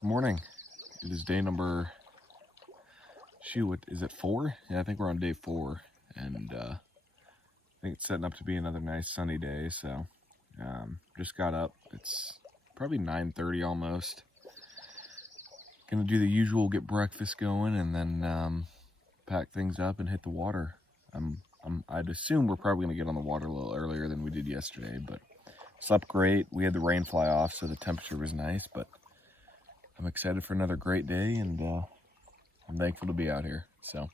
Morning. It is day number, is it 4? Yeah, I think we're on day 4, and I think it's setting up to be another nice sunny day. So just got up. It's probably 9:30 almost. Gonna do the usual, get breakfast going, and then pack things up and hit the water. I'd assume we're probably gonna get on the water a little earlier than we did yesterday, but slept great. We had the rain fly off, so the temperature was nice, but I'm excited for another great day, and I'm thankful to be out here. So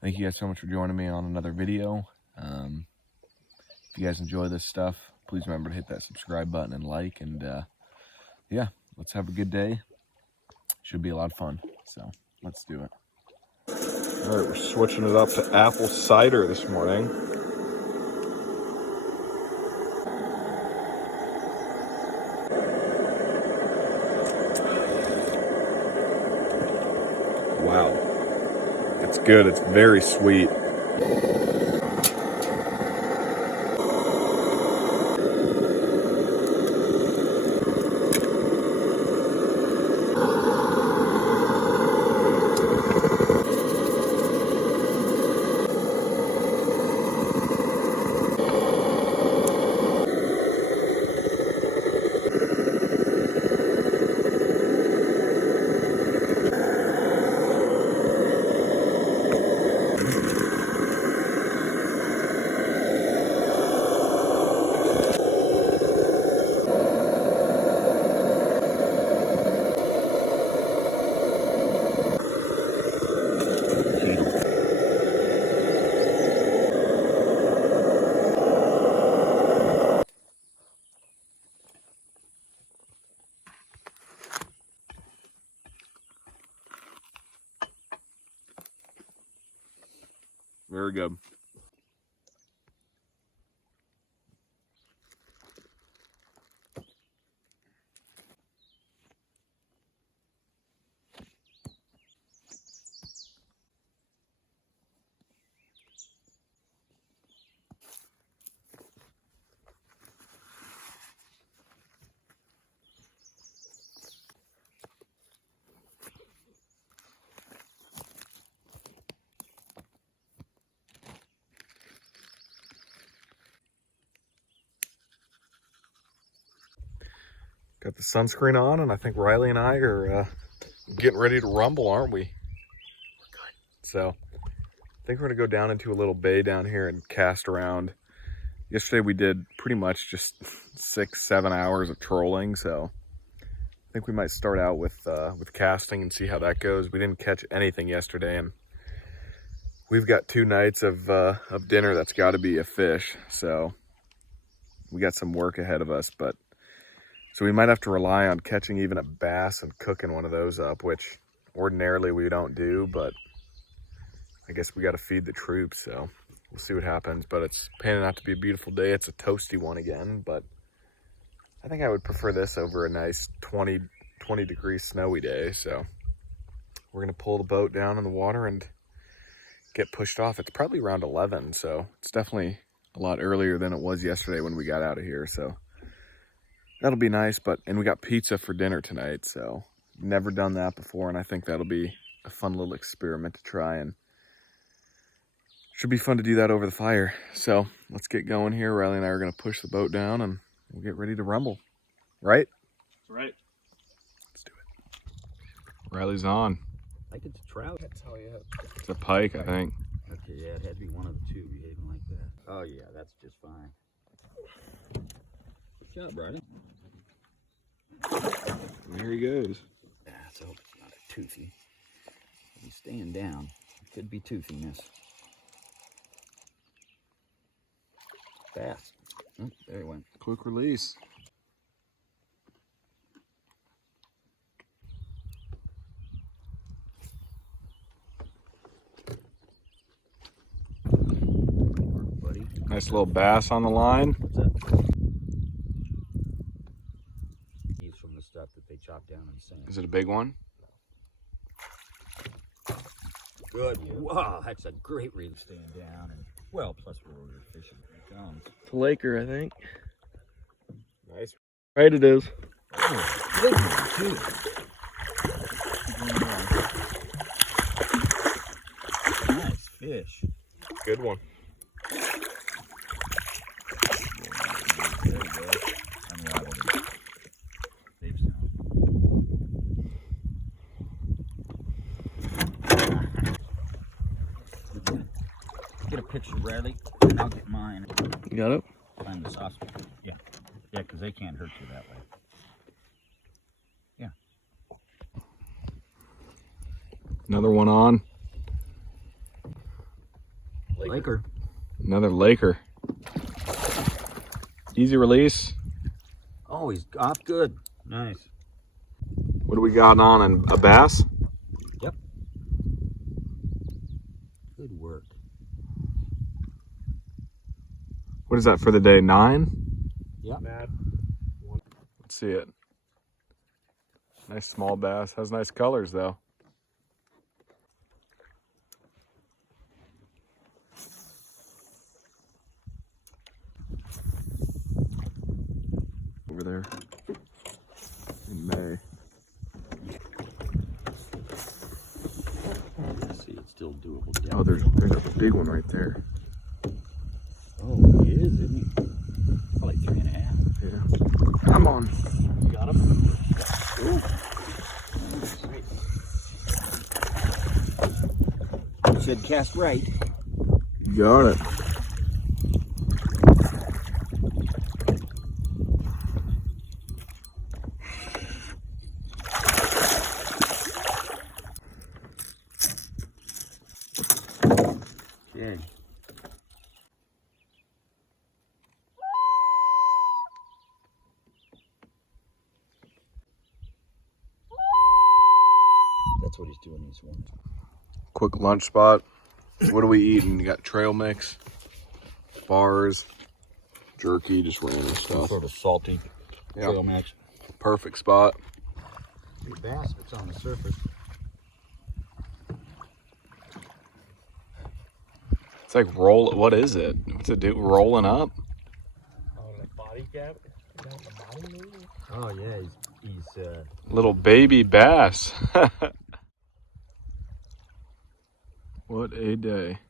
thank you guys so much for joining me on another video. If you guys enjoy this stuff, please remember to hit that subscribe button and like, and yeah, let's have a good day. Should be a lot of fun, so let's do it. All right, we're switching it up to apple cider this morning. Wow, it's good. It's very sweet. Very good. Got the sunscreen on, and I think Riley and I are getting ready to rumble, aren't we? So I think we're gonna go down into a little bay down here and cast around. Yesterday we did pretty much just 6-7 hours of trolling, so I think we might start out with casting and see how that goes. We didn't catch anything yesterday, and we've got 2 nights of dinner that's got to be a fish, so we got some work ahead of us. But so we might have to rely on catching even a bass and cooking one of those up, which ordinarily we don't do, but I guess we got to feed the troops, so we'll see what happens. But it's panning out to be a beautiful day. It's a toasty one again, but I think I would prefer this over a nice 20 degree snowy day. So we're gonna pull the boat down in the water and get pushed off. It's probably around 11, so it's definitely a lot earlier than it was yesterday when we got out of here. So that'll be nice. And we got pizza for dinner tonight, so never done that before, and I think that'll be a fun little experiment to try, and should be fun to do that over the fire. So let's get going here. Riley and I are gonna push the boat down, and we'll get ready to rumble. Right? Right. Let's do it. Riley's on. I think it's a trout. That's how you have. It's a pike, I think. Okay, yeah, it had to be one of the 2 behaving like that. Oh yeah, that's just fine. Good job, Brady. There he goes. Yeah, let's hope it's not a toothy. He's staying down. It could be toothiness. Fast. Oh, there he went. Quick release. Buddy. Nice little bass on the line. What's that? He's from the stuff that they chop down and sand. Is it a big one? Good. Wow, that's a great reel. Staying down, and well, plus we're over fishing. Here it comes. It's a Laker, I think. Nice. Right, it is. Oh, good one, too. Nice fish. Good one. There we go. Unraveled it. Safe sound. Get a picture, Bradley, and I'll get mine. You got it? Find the sauce. Yeah. Yeah, because they can't hurt you that way. Yeah. Another one on. Laker. Another Laker. Easy release. Oh, he's off good. Nice. What do we got on? A bass? Yep. Good work. What is that for the day? 9? Yep. Let's see it. Nice small bass. Has nice colors though. Over there in May. Let's see, it's still doable. Depth. Oh, there's a big one right there. Oh, he is, isn't he? Probably 3.5. Yeah. Come on. You got him? Ooh. Sweet. Should cast right. Got it. Okay. That's what he's doing this one. Quick lunch spot. What are we eating? You got trail mix, bars, jerky, just random stuff. Sort of salty trail mix. Perfect spot. Big bass if it's on the surface. It's like roll. What is it? What's it do? Rolling up? Oh, the body cap? Is that the body maybe? Oh yeah, he's Little baby bass. What a day.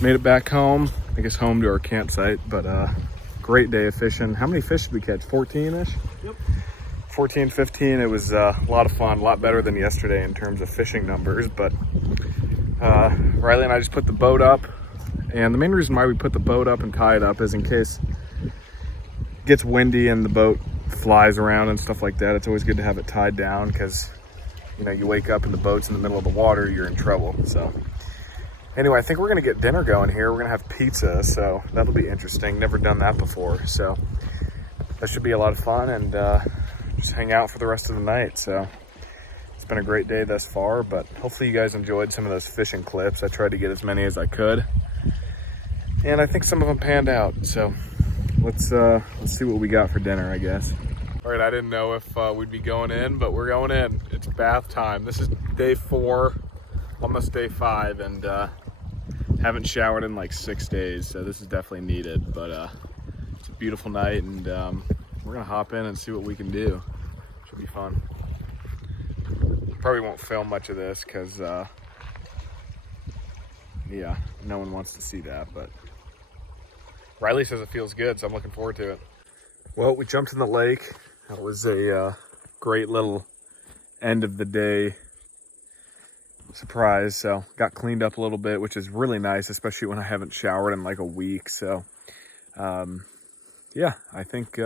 Made it back home. I guess home to our campsite, but great day of fishing. How many fish did we catch? 14-ish? Yep. 14, 15. It was a lot of fun, a lot better than yesterday in terms of fishing numbers, but Riley and I just put the boat up, and the main reason why we put the boat up and tie it up is in case it gets windy and the boat flies around and stuff like that. It's always good to have it tied down because, you know, you wake up and the boat's in the middle of the water, you're in trouble. So anyway, I think we're gonna get dinner going here. We're gonna have pizza, so that'll be interesting. Never done that before, so that should be a lot of fun, and just hang out for the rest of the night. So it's been a great day thus far, but hopefully you guys enjoyed some of those fishing clips. I tried to get as many as I could, and I think some of them panned out. So let's see what we got for dinner, I guess. All right, I didn't know if we'd be going in, but we're going in. It's bath time. This is day 4, almost day 5, and haven't showered in like 6 days, so this is definitely needed. But it's a beautiful night, and we're gonna hop in and see what we can do. Should be fun. Probably won't film much of this because yeah, no one wants to see that, but Riley says it feels good, so I'm looking forward to it. Well, we jumped in the lake. That was a great little end of the day surprise. So got cleaned up a little bit, which is really nice, especially when I haven't showered in like a week. So yeah, I think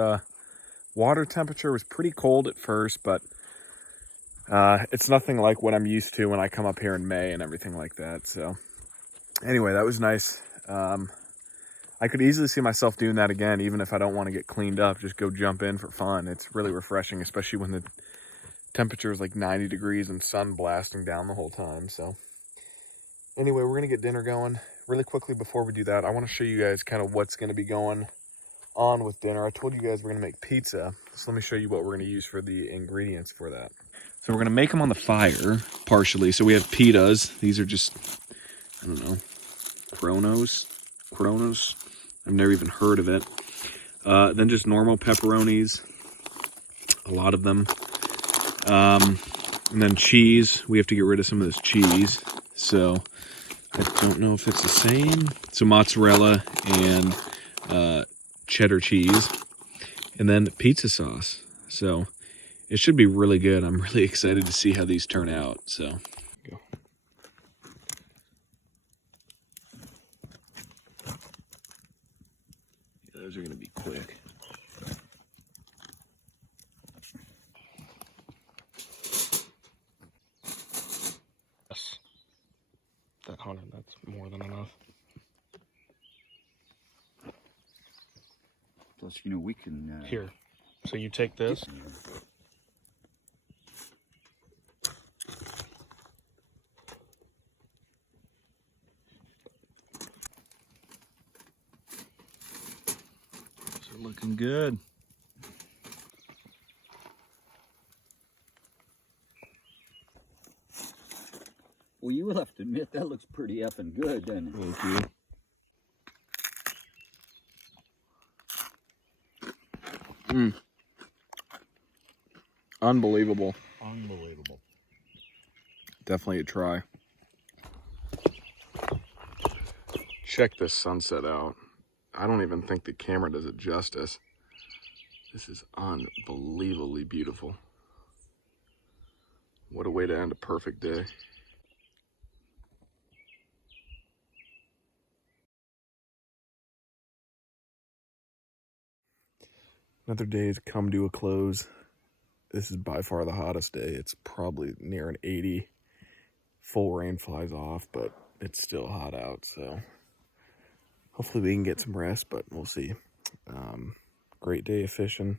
water temperature was pretty cold at first, but it's nothing like what I'm used to when I come up here in May and everything like that. So anyway, that was nice. I could easily see myself doing that again, even if I don't want to get cleaned up. Just go jump in for fun. It's really refreshing, especially when the temperature is like 90 degrees and sun blasting down the whole time. So anyway, we're gonna get dinner going. Really quickly before we do that, I want to show you guys kind of what's gonna be going on with dinner. I told you guys we're gonna make pizza, so let me show you what we're gonna use for the ingredients for that. So we're gonna make them on the fire partially. So we have pitas. These are just, I don't know, Kronos. I've never even heard of it. Then just normal pepperonis, a lot of them. And then cheese. We have to get rid of some of this cheese. So I don't know if it's the same. So mozzarella and cheddar cheese. And then pizza sauce. So it should be really good. I'm really excited to see how these turn out. So go. Yeah, those are going to be quick. Yes. That 100, that's more than enough. Plus, you know, we can... Here. So you take this. Those are looking good. Well, you will have to admit, that looks pretty effing good, doesn't it? Thank you. Unbelievable. Unbelievable. Definitely a try. Check this sunset out. I don't even think the camera does it justice. This is unbelievably beautiful. What a way to end a perfect day. Another day has come to a close. This is by far the hottest day. It's probably near an 80. Full rain flies off, but it's still hot out, so hopefully we can get some rest, but we'll see. Great day of fishing.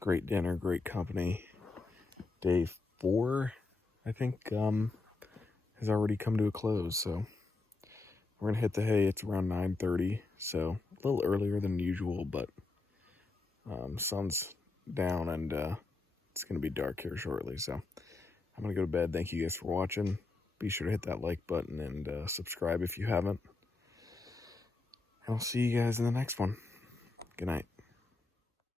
Great dinner, great company. Day 4, I think, has already come to a close, so we're gonna hit the hay. It's around 9:30, so a little earlier than usual, but sun's down and it's gonna be dark here shortly, so I'm gonna go to bed. Thank you guys for watching. Be sure to hit that like button and subscribe if you haven't. And I'll see you guys in the next one. Good night.